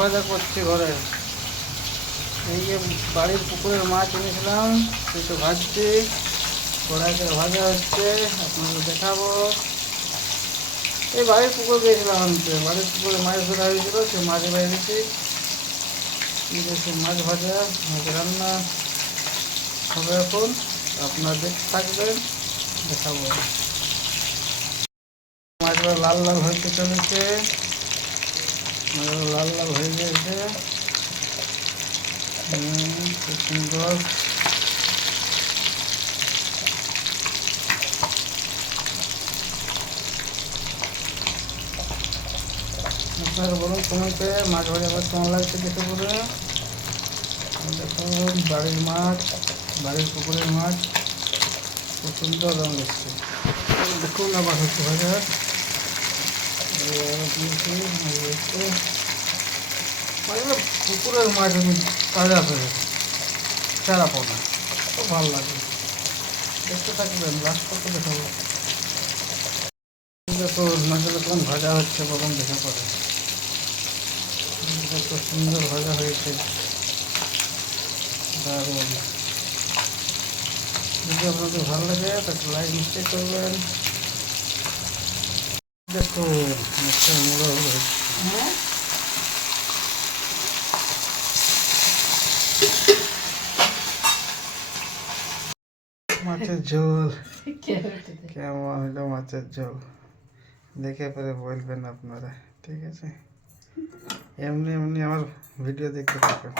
ভাজা করছি ঘরে। এই যে বাড়ির পুকুরের মাছ এনেছিলাম, একটু ভাজছি, কড়াইতে ভাজা হচ্ছে, আপনাদের দেখাবো। এই বাড়ির পুকুর গিয়েছিলাম আনতে, বাড়ির পুকুরে মাছ ধরা হয়েছিল, সে মাছ বাইরেছি। মাছ ভাজা, মাছ রান্না হবে এখন, আপনারা দেখতে থাকবেন, দেখাবো। মাছগুলো লাল লাল হইতে চলেছে, লাল লাল হয়ে গিয়েছে, খুব সুন্দর। আপনারা বলুন কমেন্টে মাছ ভাজা আবার কেমন লাগছে দেখে বলে। দেখুন বাড়ির মাছ, বাড়ির পুকুরের মাছ, খুব সুন্দর রঙ এসছে। দেখুন আবার হচ্ছে ভাজা, মাছগুলো পুকুরের মাছ আমি তাজা পেয়েছি, চারা পোনা, খুব ভালো লাগে। দেখতে থাকবেন, লাস্ট করতে দেখাবো। দেখুন মাছগুলো কেমন ভাজা হচ্ছে, কখন দেখে পড়ে। খুব সুন্দর ভাজা হয়েছে, দারুণ। যদি আপনাদের ভালো লাগে তাহলে লাইক নিশ্চয়ই করবেন। দেখুন মাছের মুড়ো মাছের ঝোল কেমন হলো, মাছের ঝোল দেখে পরে বলবেন আপনারা, ঠিক আছে? এমনি এমনি আমার ভিডিও দেখতে থাকবেন।